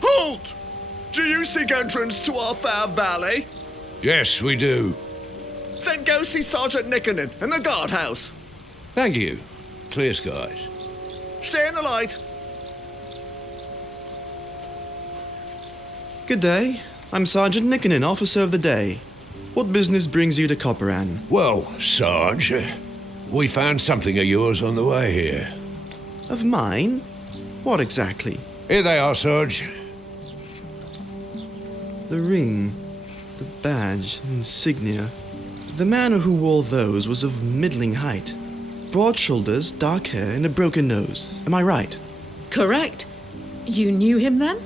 Halt! Do you seek entrance to our fair valley? Yes, we do. Then go see Sergeant Nickernon in the guardhouse. Thank you. Clear skies. Stay in the light. Good day. I'm Sergeant Nickernon, Officer of the Day. What business brings you to Copperan? Well, Sarge, we found something of yours on the way here. Of mine? What exactly? Here they are, Sarge. The ring, the badge, insignia. The man who wore those was of middling height. Broad shoulders, dark hair, and a broken nose. Am I right? Correct. You knew him then?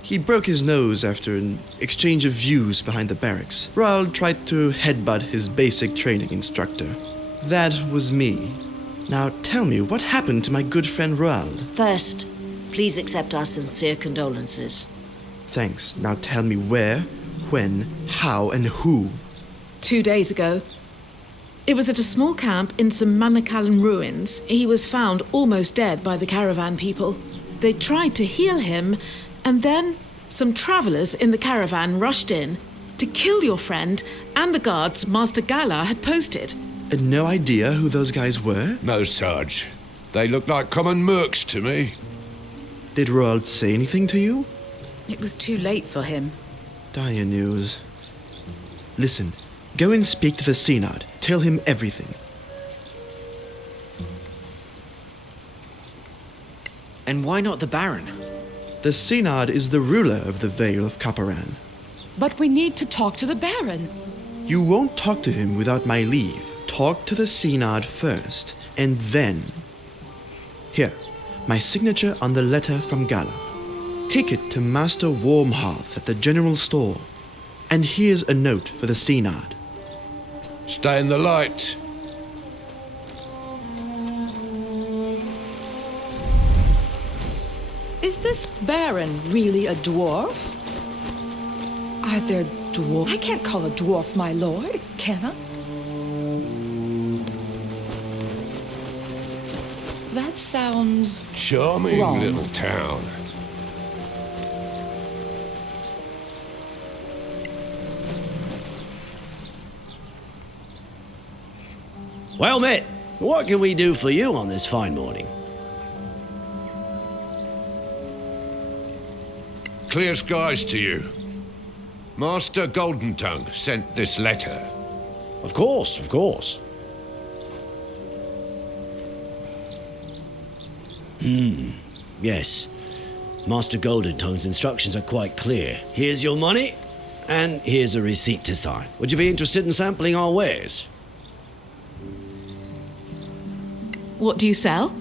He broke his nose after an exchange of views behind the barracks. Raoul tried to headbutt his basic training instructor. That was me. Now tell me, what happened to my good friend Raoul? First, please accept our sincere condolences. Thanks. Now tell me where, when, how, and who. 2 days ago. It was at a small camp in some Manakalan ruins. He was found almost dead by the caravan people. They tried to heal him, and then some travelers in the caravan rushed in to kill your friend and the guards Master Gala had posted. And no idea who those guys were? No, Sarge. They look like common mercs to me. Did Roald say anything to you? It was too late for him. Dire news. Listen, go and speak to the Synod. Tell him everything. And why not the Baron? The Synod is the ruler of the Vale of Copperan. But we need to talk to the Baron. You won't talk to him without my leave. Talk to the Synod first, and then... Here, my signature on the letter from Gala. Take it to Master Warmhearth at the general store. And here's a note for the Synod. Stay in the light. Is this Baron really a dwarf? Are there dwarf? I can't call a dwarf my lord, can I? That sounds Charming wrong. little town. Well met. What can we do for you on this fine morning? Clear skies to you. Master Golden Tongue sent this letter. Of course, of course. Yes. Master Golden Tongue's instructions are quite clear. Here's your money, and here's a receipt to sign. Would you be interested in sampling our wares? What do you sell?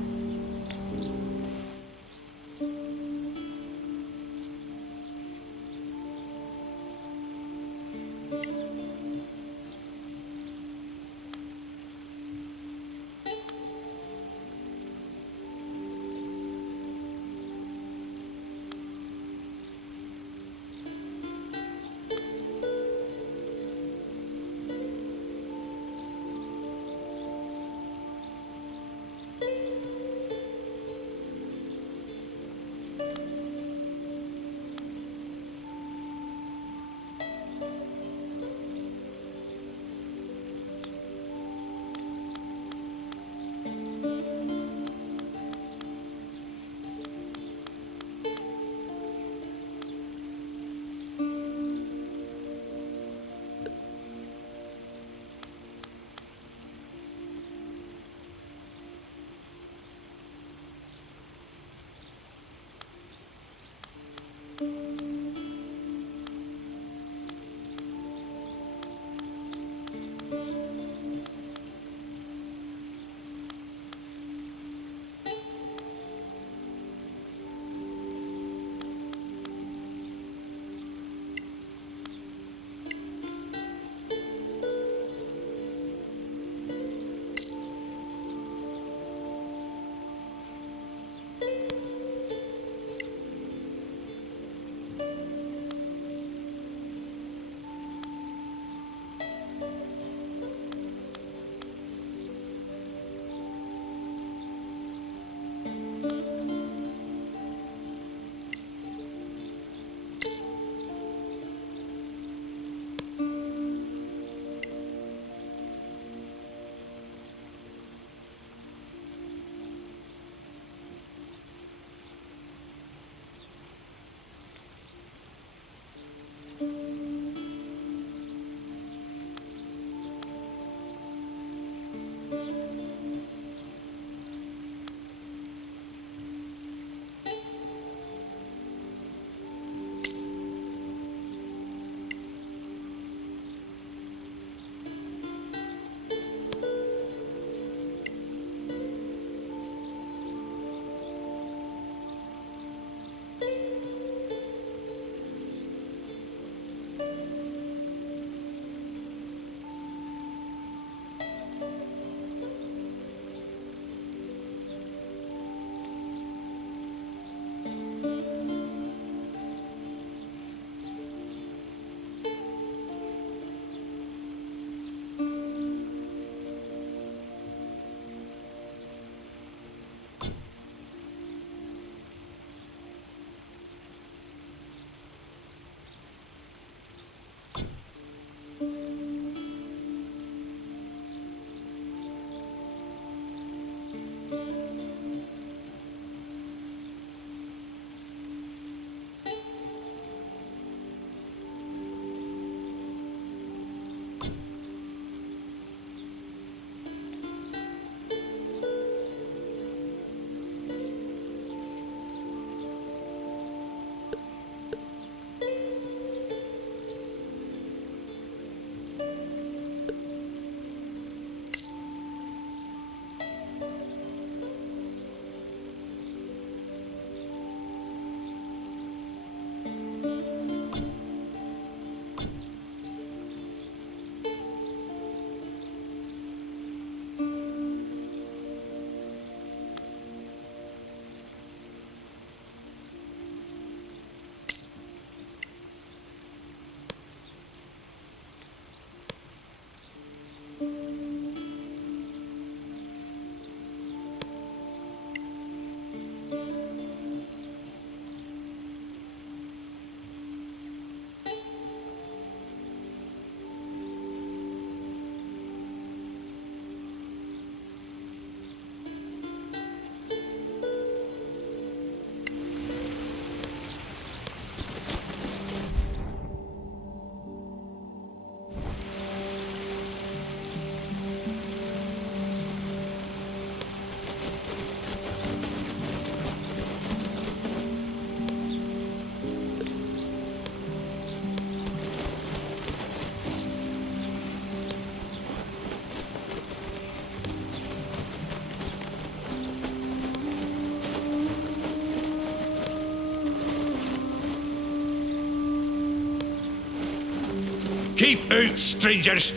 Keep out, strangers!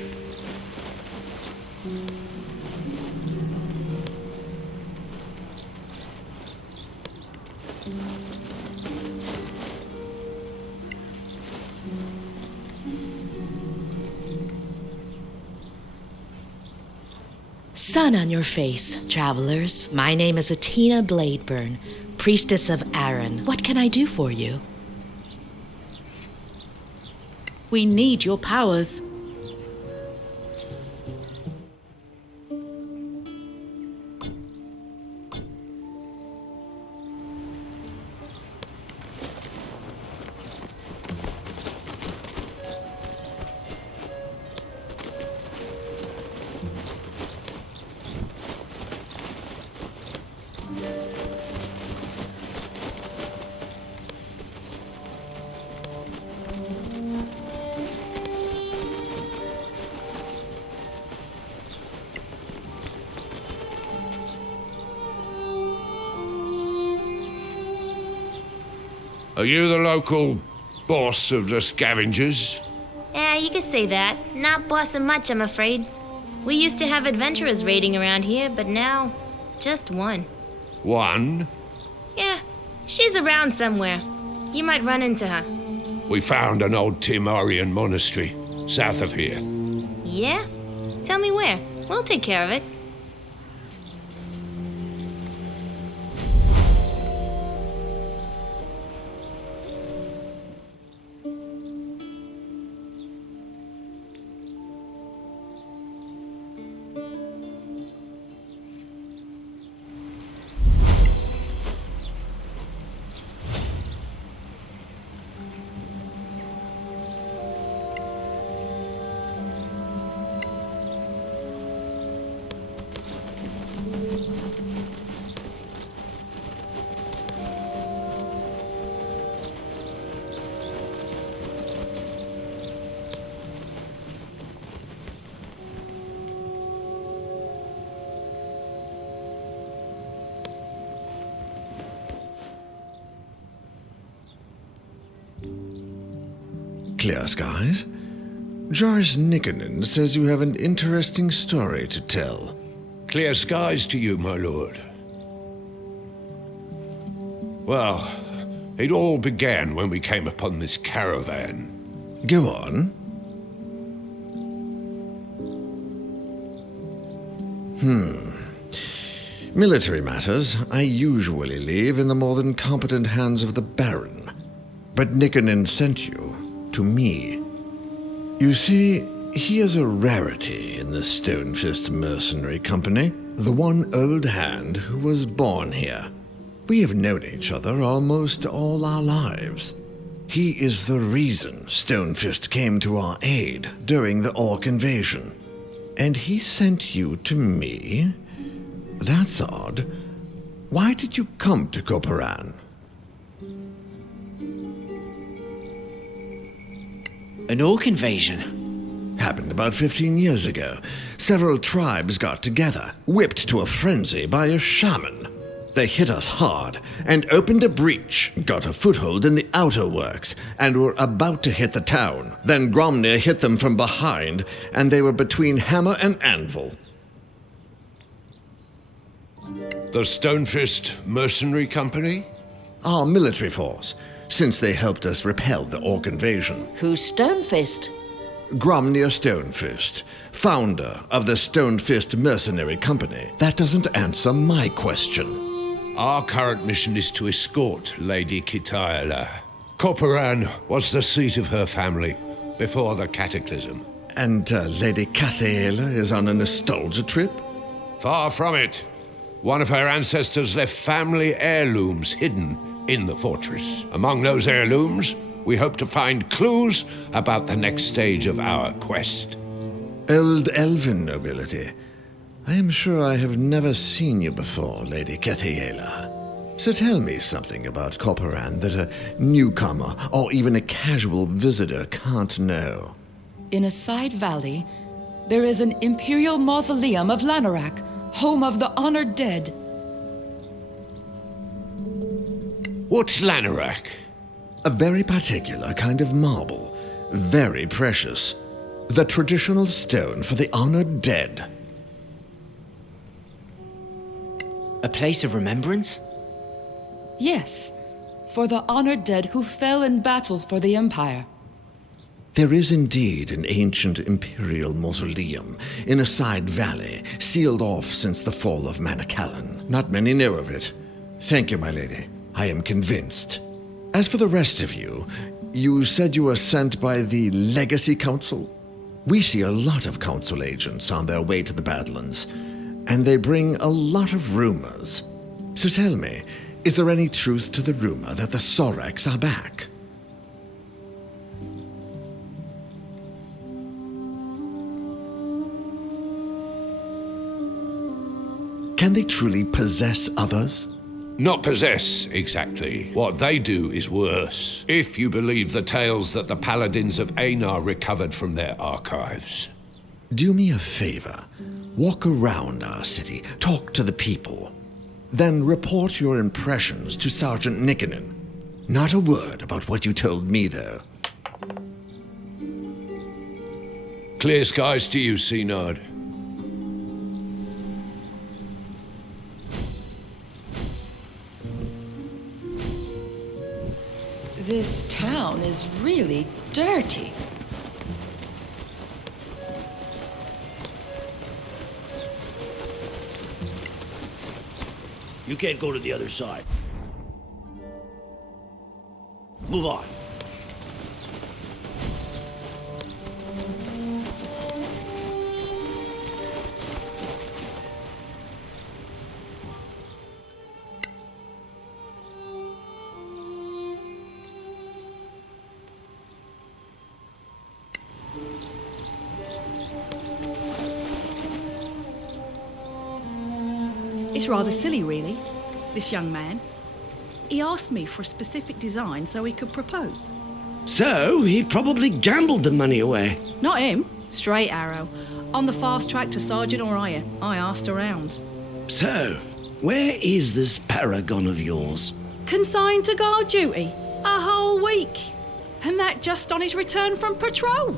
Sun on your face, travelers. My name is Atina Bladeburn, priestess of Aaron. What can I do for you? We need your powers. Are you the local boss of the scavengers? Yeah, you could say that. Not bossing much, I'm afraid. We used to have adventurers raiding around here, but now, just one. One? Yeah, she's around somewhere. You might run into her. We found an old Timorian monastery, south of here. Yeah? Tell me where. We'll take care of it. Clear skies. Joris Nikkonen says you have an interesting story to tell. Clear skies to you, my lord. Well, it all began when we came upon this caravan. Go on. Military matters I usually leave in the more than competent hands of the Baron. But Nikkonen sent you to me. You see, he is a rarity in the Stonefist Mercenary Company, the one old hand who was born here. We have known each other almost all our lives. He is the reason Stonefist came to our aid during the Orc invasion. And he sent you to me? That's odd. Why did you come to Koparan? An orc invasion? Happened about 15 years ago. Several tribes got together, whipped to a frenzy by a shaman. They hit us hard and opened a breach, got a foothold in the outer works, and were about to hit the town. Then Gromnir hit them from behind, and they were between hammer and anvil. The Stonefist Mercenary Company? Our military force, since they helped us repel the Orc invasion. Who's Stonefist? Gromnir Stonefist, founder of the Stonefist Mercenary Company. That doesn't answer my question. Our current mission is to escort Lady Kitaela. Koparan was the seat of her family before the cataclysm. And Lady Cathaela is on a nostalgia trip? Far from it. One of her ancestors left family heirlooms hidden in the fortress. Among those heirlooms, we hope to find clues about the next stage of our quest. Old elven nobility. I am sure I have never seen you before, Lady Cathaela. So tell me something about Koparan that a newcomer or even a casual visitor can't know. In a side valley, there is an imperial mausoleum of Lanarak, home of the honored dead. What's Lanarak? A very particular kind of marble. Very precious. The traditional stone for the honored dead. A place of remembrance? Yes, for the honored dead who fell in battle for the Empire. There is indeed an ancient imperial mausoleum in a side valley, sealed off since the fall of Manacalon. Not many know of it. Thank you, my lady. I am convinced. As for the rest of you, you said you were sent by the Legacy Council? We see a lot of Council agents on their way to the Badlands, and they bring a lot of rumors. So tell me, is there any truth to the rumor that the Sorax are back? Can they truly possess others? Not possess, exactly. What they do is worse, if you believe the tales that the Paladins of Einar recovered from their archives. Do me a favor. Walk around our city, talk to the people. Then report your impressions to Sergeant Nikkonen. Not a word about what you told me, though. Clear skies to you, Synod. This town is really dirty. You can't go to the other side. Move on. It's rather silly, really, this young man. He asked me for a specific design so he could propose. So, he probably gambled the money away. Not him. Straight arrow. On the fast track to sergeant or higher. I asked around. So, where is this paragon of yours? Consigned to guard duty. A whole week. And that just on his return from patrol.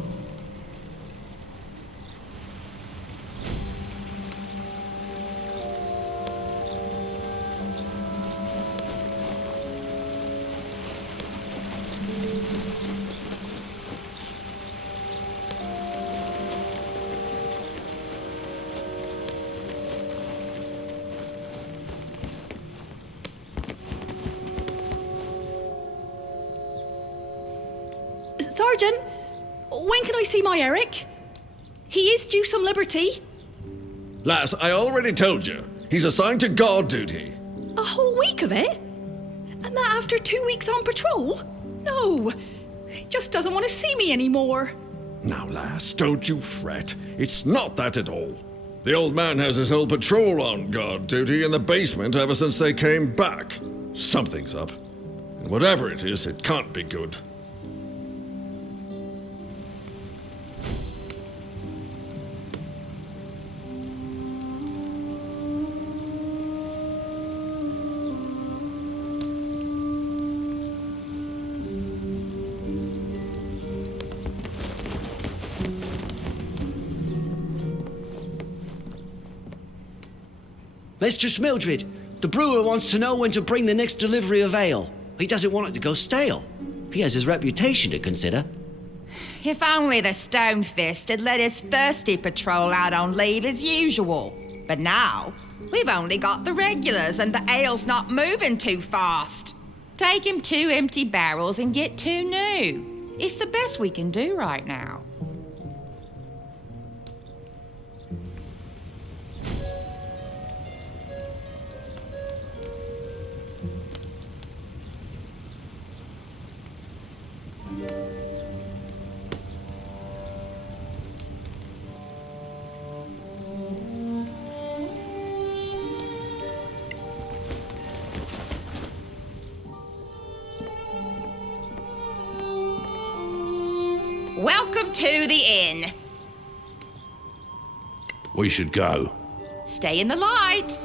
Sergeant, when can I see my Eric? He is due some liberty. Lass, I already told you. He's assigned to guard duty. A whole week of it? And that after 2 weeks on patrol? No, he just doesn't want to see me anymore. Now, lass, don't you fret. It's not that at all. The old man has his whole patrol on guard duty in the basement ever since they came back. Something's up. And whatever it is, it can't be good. Mistress Mildred, the brewer wants to know when to bring the next delivery of ale. He doesn't want it to go stale. He has his reputation to consider. If only the Stonefist had let his thirsty patrol out on leave as usual. But now, we've only got the regulars and the ale's not moving too fast. Take him 2 empty barrels and get 2 new. It's the best we can do right now. Welcome to the inn. We should go. Stay in the light.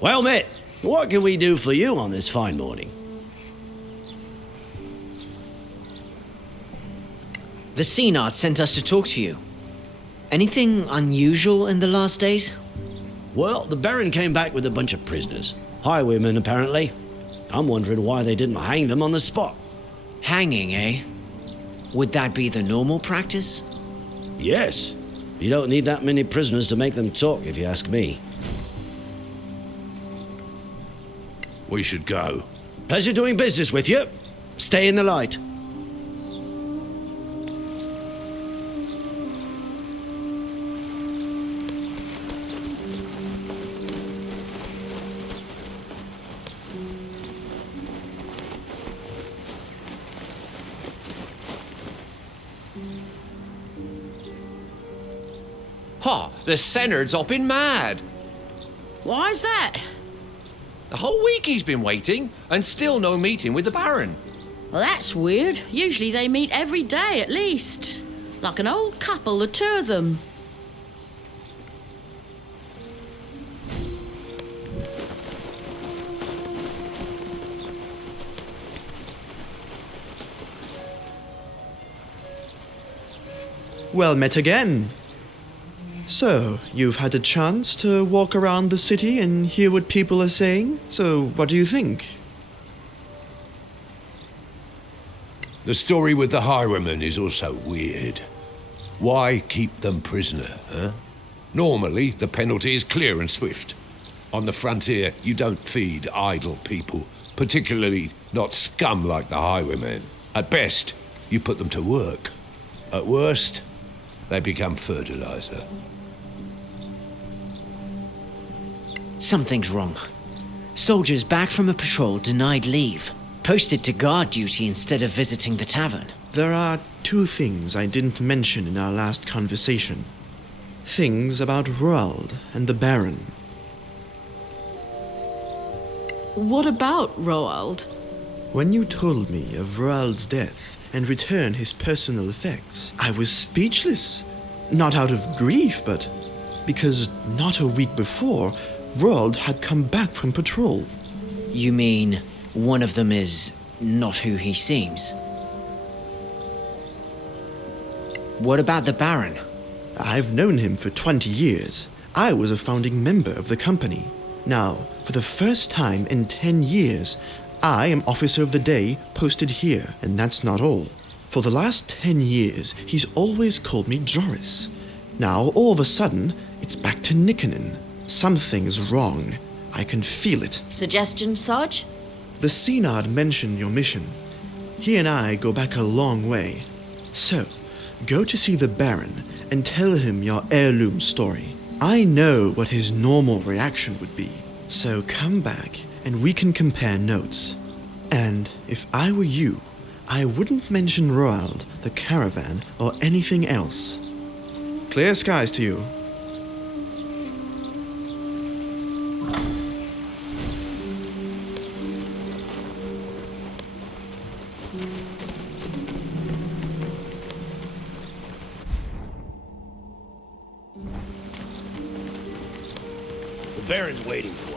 Well met. What can we do for you on this fine morning? The Synod sent us to talk to you. Anything unusual in the last days? Well, the Baron came back with a bunch of prisoners. Highwaymen, apparently. I'm wondering why they didn't hang them on the spot. Hanging, eh? Would that be the normal practice? Yes. You don't need that many prisoners to make them talk, if you ask me. We should go. Pleasure doing business with you. Stay in the light. Ha! The Senard's hopping mad. Why's that? The whole week he's been waiting, and still no meeting with the Baron. Well, that's weird. Usually they meet every day at least. Like an old couple, the two of them. Well met again. So, you've had a chance to walk around the city and hear what people are saying? So, what do you think? The story with the highwaymen is also weird. Why keep them prisoner, huh? Normally, the penalty is clear and swift. On the frontier, you don't feed idle people, particularly not scum like the highwaymen. At best, you put them to work. At worst, they become fertilizer. Something's wrong. Soldiers back from a patrol denied leave. Posted to guard duty instead of visiting the tavern. There are two things I didn't mention in our last conversation. Things about Roald and the Baron. What about Roald? When you told me of Roald's death and returned his personal effects, I was speechless. Not out of grief, but because not a week before, Roald had come back from patrol. You mean one of them is not who he seems? What about the Baron? I've known him for 20 years. I was a founding member of the company. Now, for the first time in 10 years, I am Officer of the Day posted here, and that's not all. For the last 10 years, he's always called me Joris. Now, all of a sudden, it's back to Nikkonen. Something's wrong. I can feel it. Suggestion, Sarge? The Synod mentioned your mission. He and I go back a long way. So, go to see the Baron and tell him your heirloom story. I know what his normal reaction would be. So come back and we can compare notes. And if I were you, I wouldn't mention Roald, the caravan, or anything else. Clear skies to you. The Baron's waiting for you.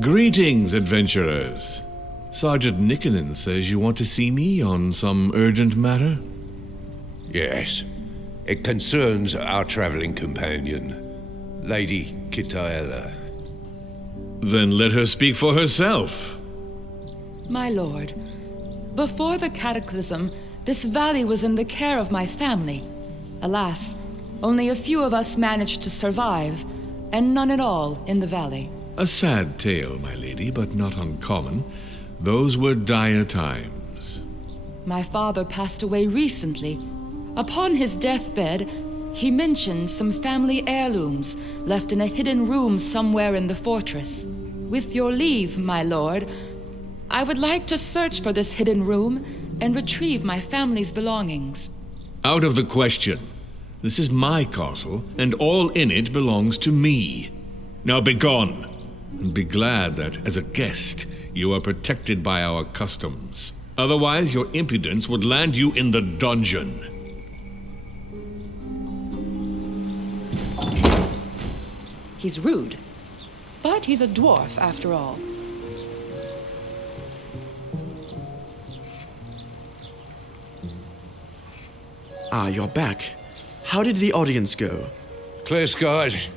Greetings, adventurers. Sergeant Nickenen says you want to see me on some urgent matter? Yes. It concerns our traveling companion, Lady Kitaela. Then let her speak for herself. My lord, before the cataclysm, this valley was in the care of my family. Alas, only a few of us managed to survive, and none at all in the valley. A sad tale, my lady, but not uncommon. Those were dire times. My father passed away recently. Upon his deathbed, he mentioned some family heirlooms left in a hidden room somewhere in the fortress. With your leave, my lord, I would like to search for this hidden room and retrieve my family's belongings. Out of the question. This is my castle, and all in it belongs to me. Now begone, and be glad that, as a guest, you are protected by our customs. Otherwise, your impudence would land you in the dungeon. He's rude, but he's a dwarf after all. Ah, you're back. How did the audience go? Clear skies.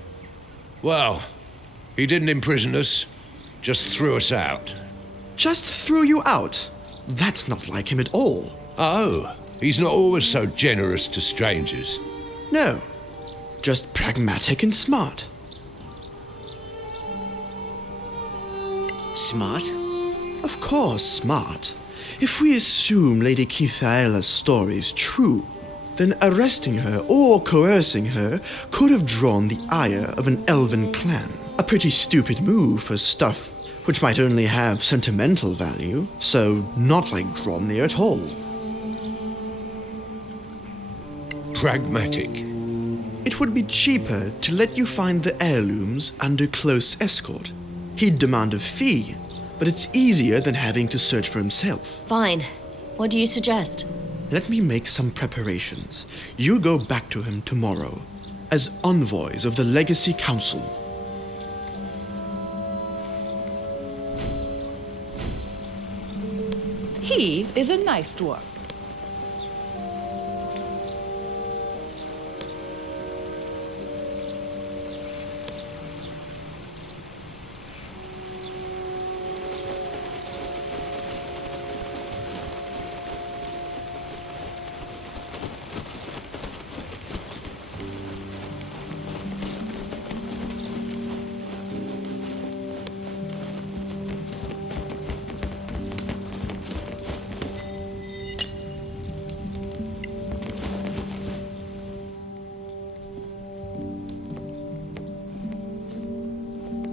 Well, he didn't imprison us, just threw us out. Just threw you out? That's not like him at all. Oh, he's not always so generous to strangers. No, just pragmatic and smart. Smart? Of course, smart. If we assume Lady Kithaela's story is true, then arresting her or coercing her could have drawn the ire of an elven clan. A pretty stupid move for stuff which might only have sentimental value, so not like Dromnir at all. Pragmatic. It would be cheaper to let you find the heirlooms under close escort. He'd demand a fee, but it's easier than having to search for himself. Fine. What do you suggest? Let me make some preparations. You go back to him tomorrow as envoys of the Legacy Council. He is a nice dwarf.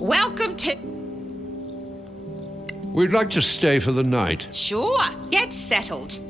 Welcome to... We'd like to stay for the night. Sure, get settled.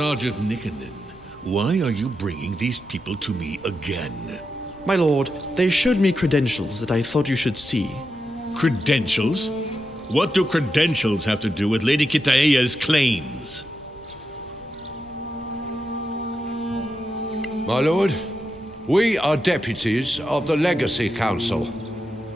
Sergeant Nickenen, why are you bringing these people to me again? My lord, they showed me credentials that I thought you should see. Credentials? What do credentials have to do with Lady Kitaea's claims? My lord, we are deputies of the Legacy Council.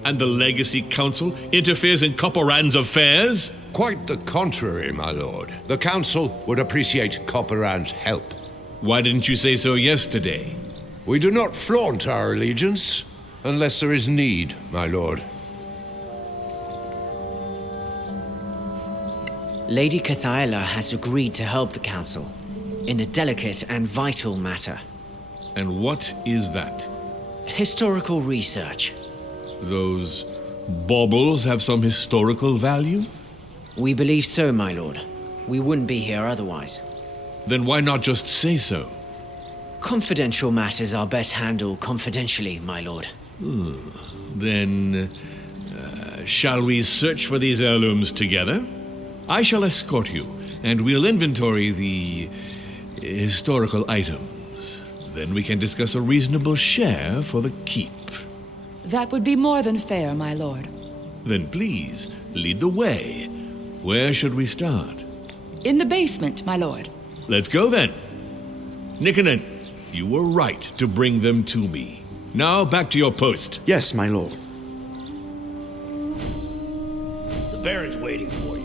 And the Legacy Council interferes in Copperan's affairs? Quite the contrary, my lord. The Council would appreciate Copperan's help. Why didn't you say so yesterday? We do not flaunt our allegiance unless there is need, my lord. Lady Cathaela has agreed to help the Council in a delicate and vital matter. And what is that? Historical research. Those baubles have some historical value? We believe so, my lord. We wouldn't be here otherwise. Then why not just say so? Confidential matters are best handled confidentially, my lord. Then, shall we search for these heirlooms together? I shall escort you, and we'll inventory the historical items. Then we can discuss a reasonable share for the keep. That would be more than fair, my lord. Then please, lead the way. Where should we start? In the basement, my lord. Let's go then. Nikonin, you were right to bring them to me. Now back to your post. Yes, my lord. The Baron's waiting for you.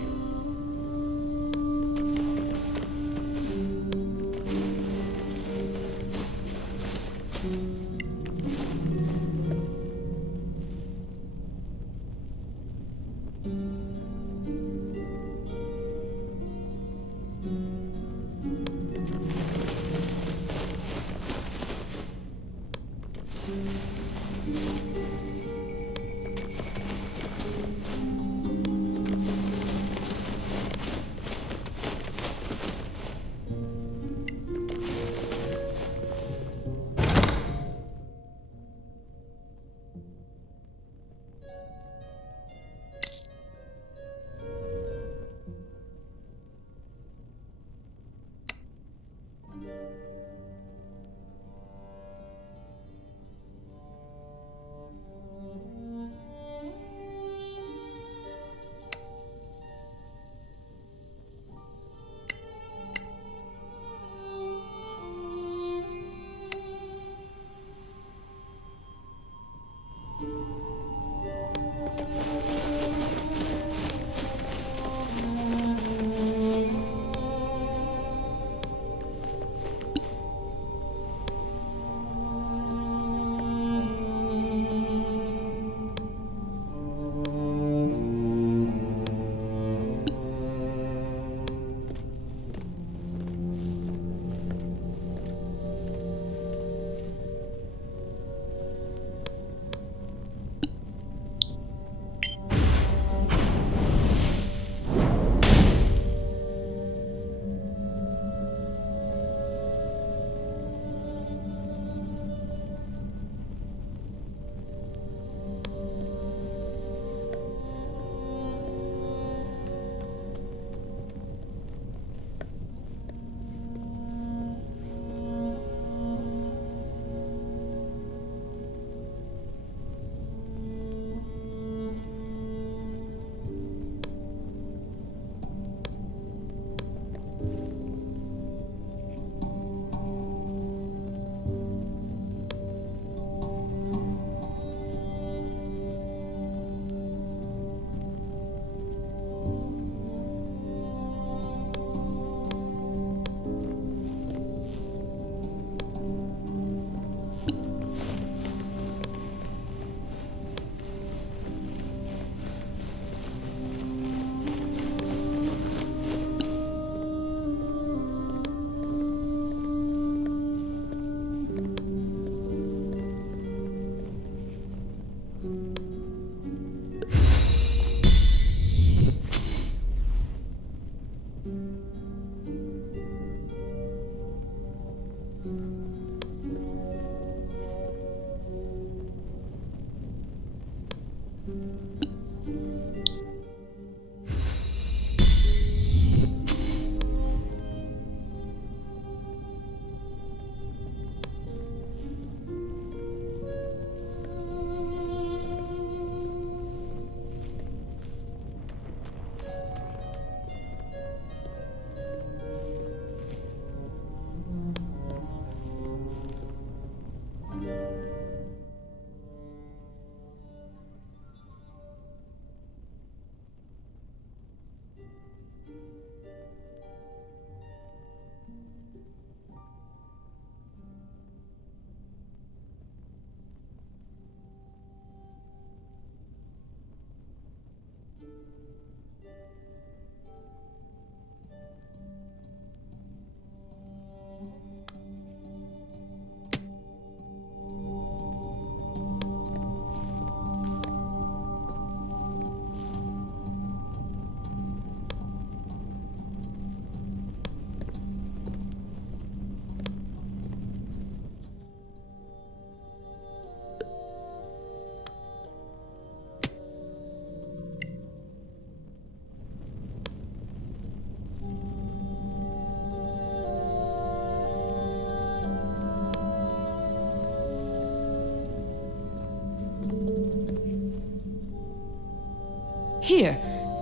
Here,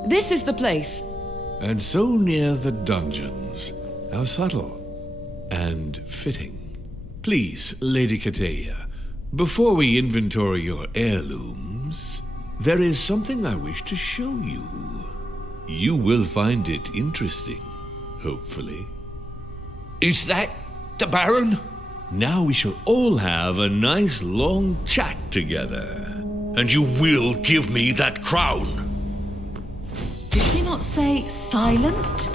this is the place. And so near the dungeons. How subtle and fitting. Please, Lady Katea, before we inventory your heirlooms, there is something I wish to show you. You will find it interesting, hopefully. Is that the Baron? Now we shall all have a nice long chat together. And you will give me that crown. Did he not say silent?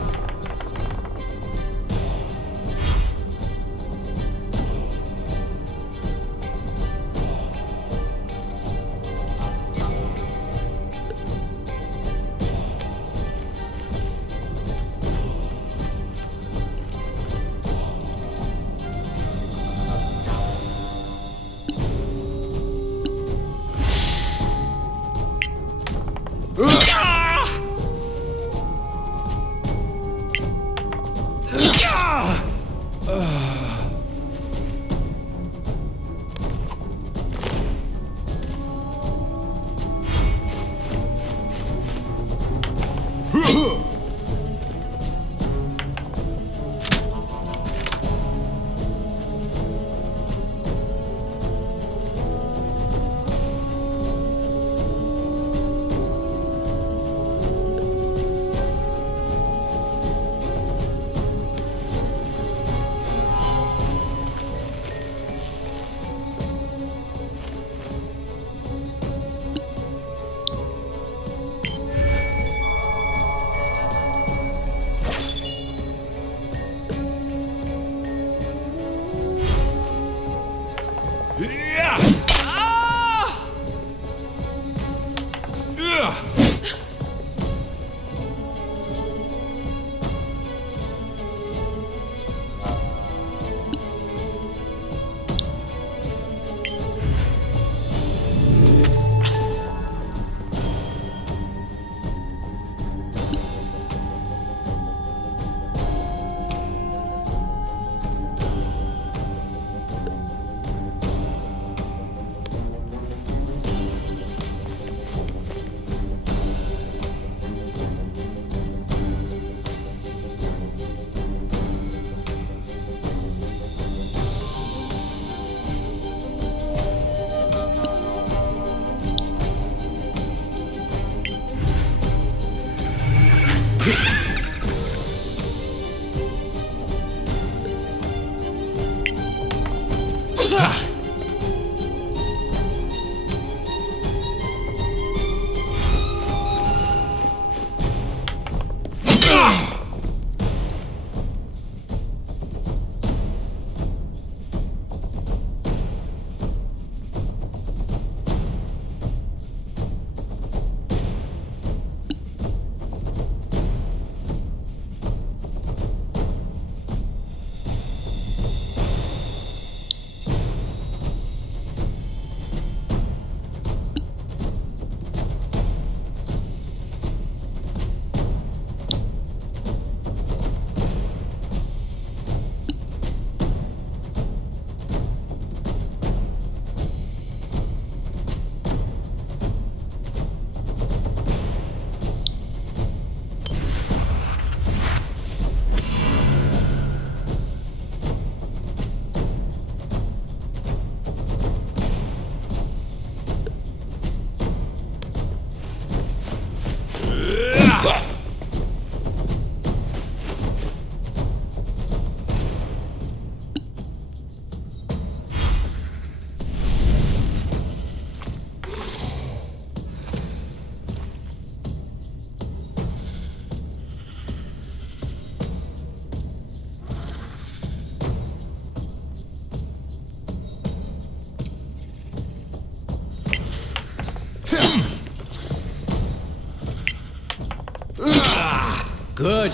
Good.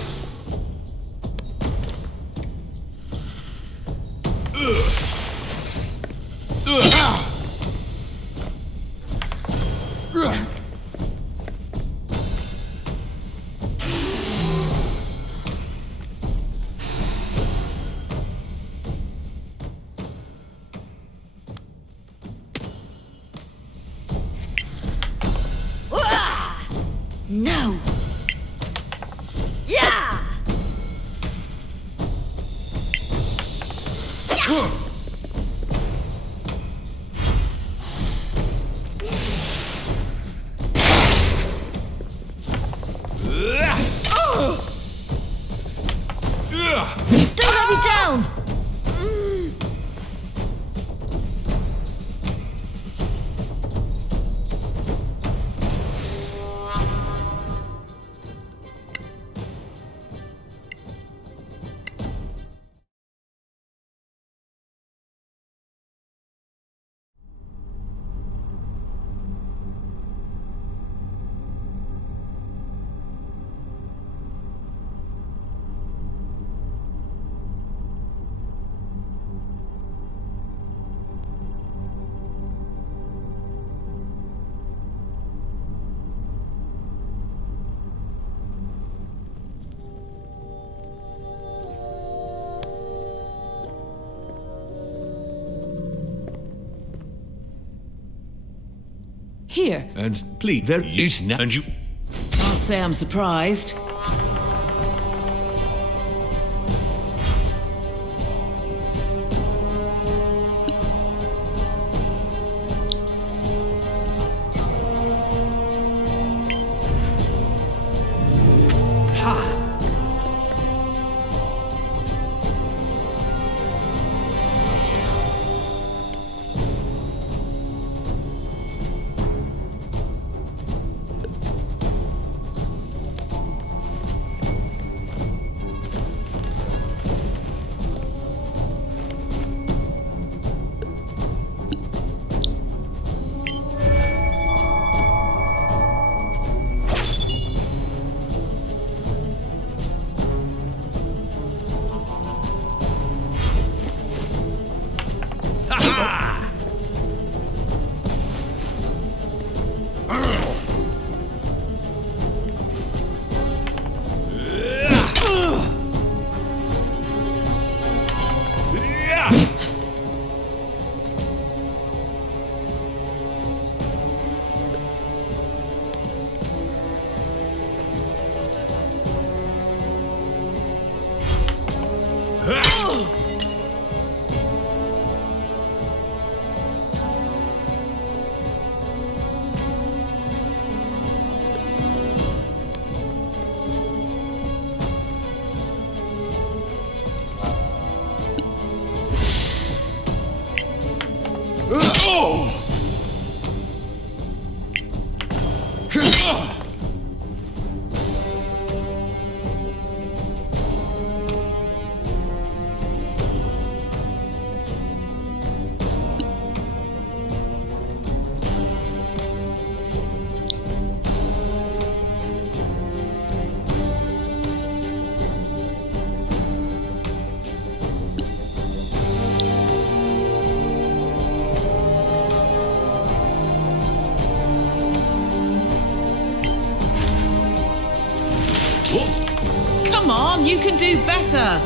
No! Yeah! Don't let me down! Here. And please, there is now. And you. Can't say I'm surprised. Come on, you can do better.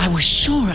I was sure.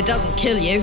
it doesn't kill you.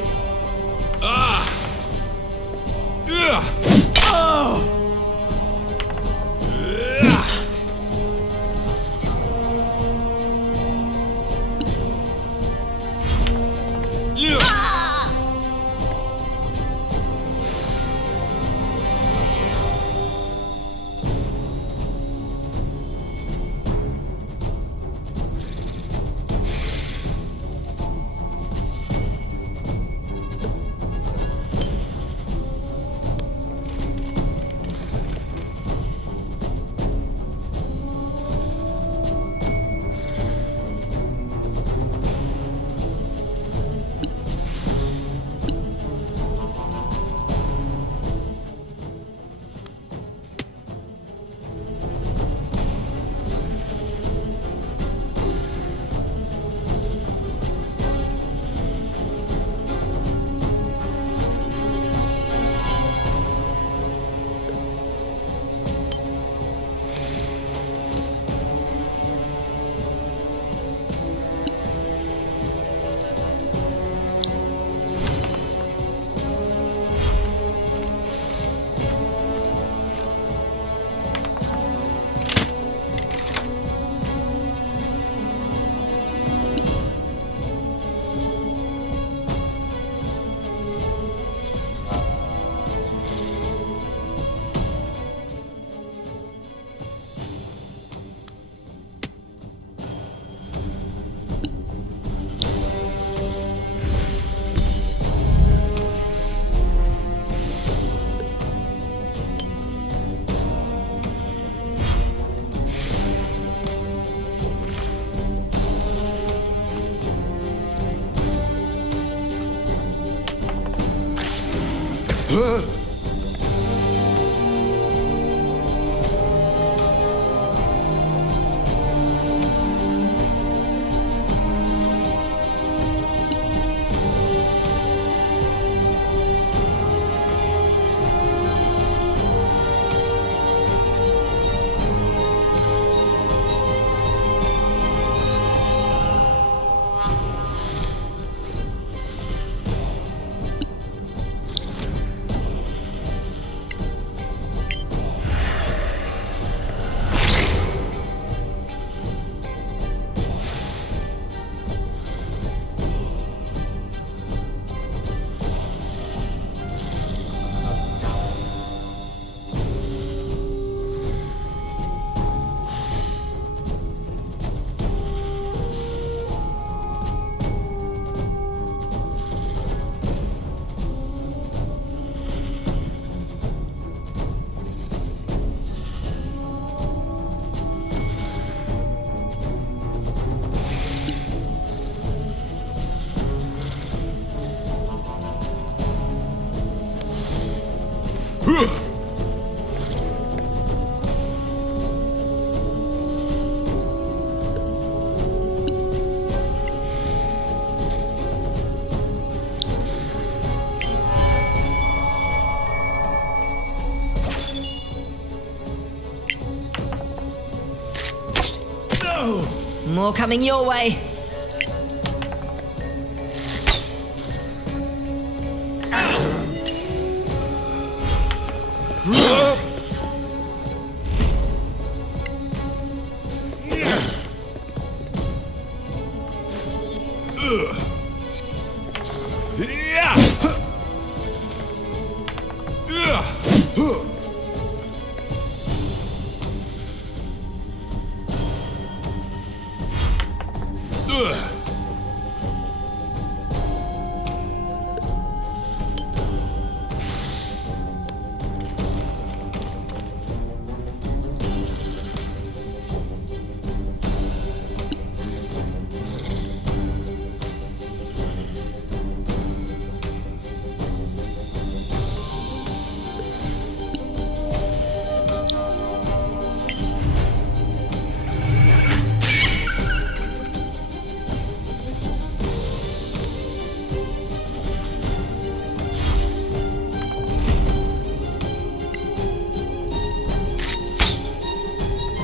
More coming your way.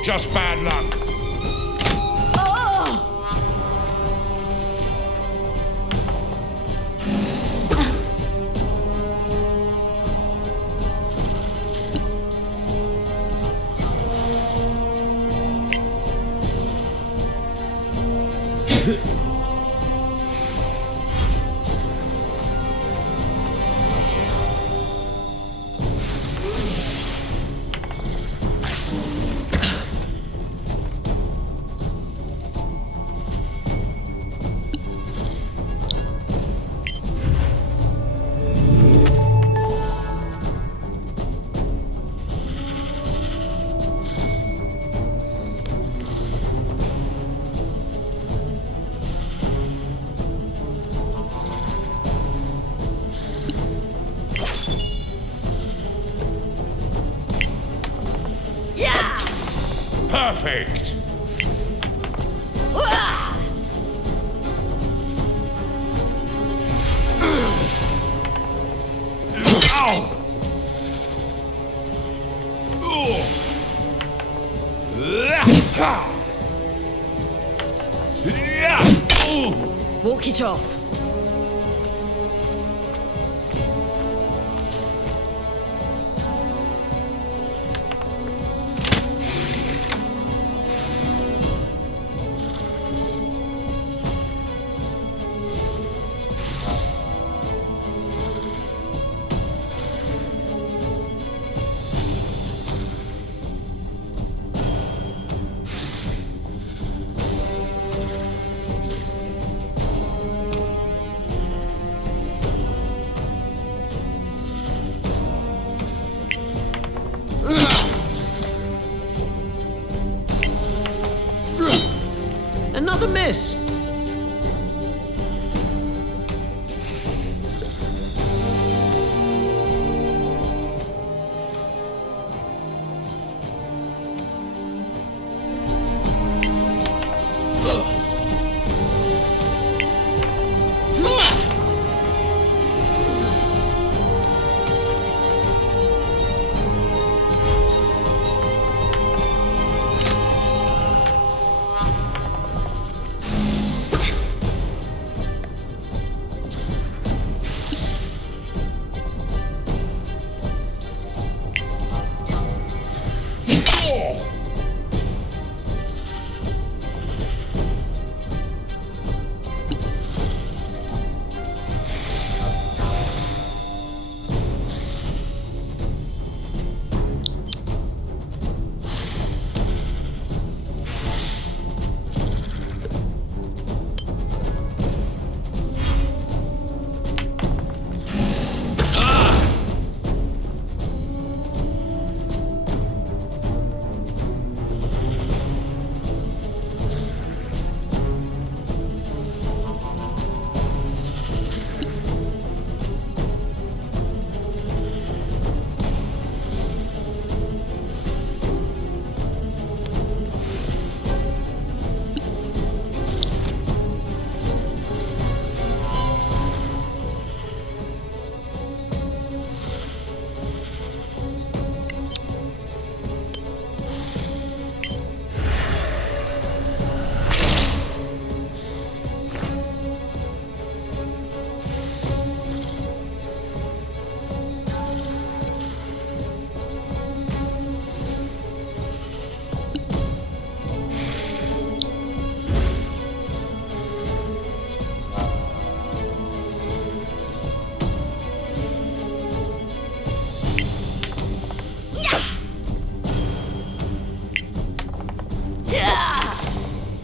Just bad luck. Perfect! Walk it off. Another miss!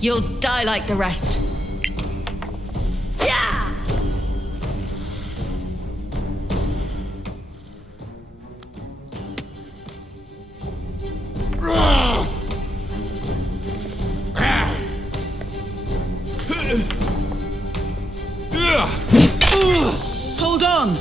You'll die like the rest. Hold on!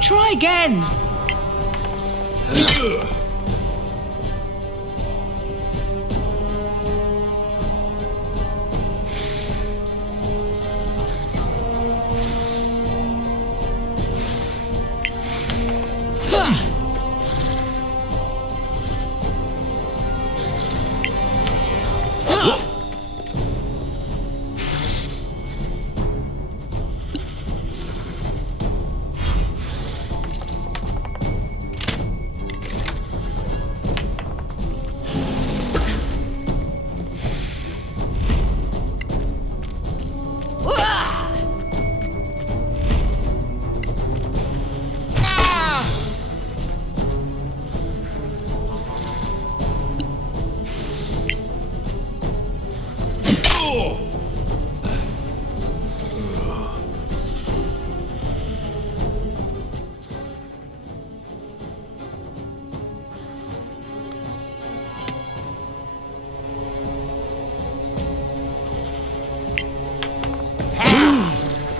Try again!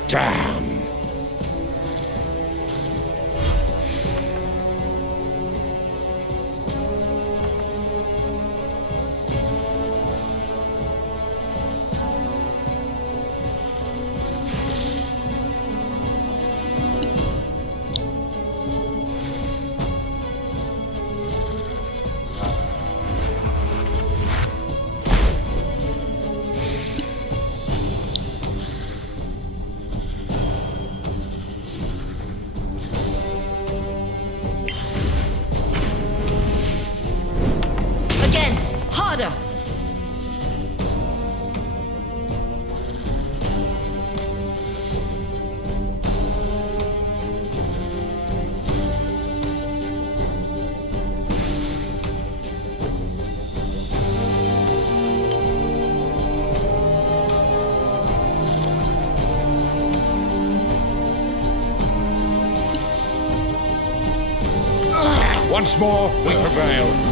Damn. Again, harder! Once more, we prevail.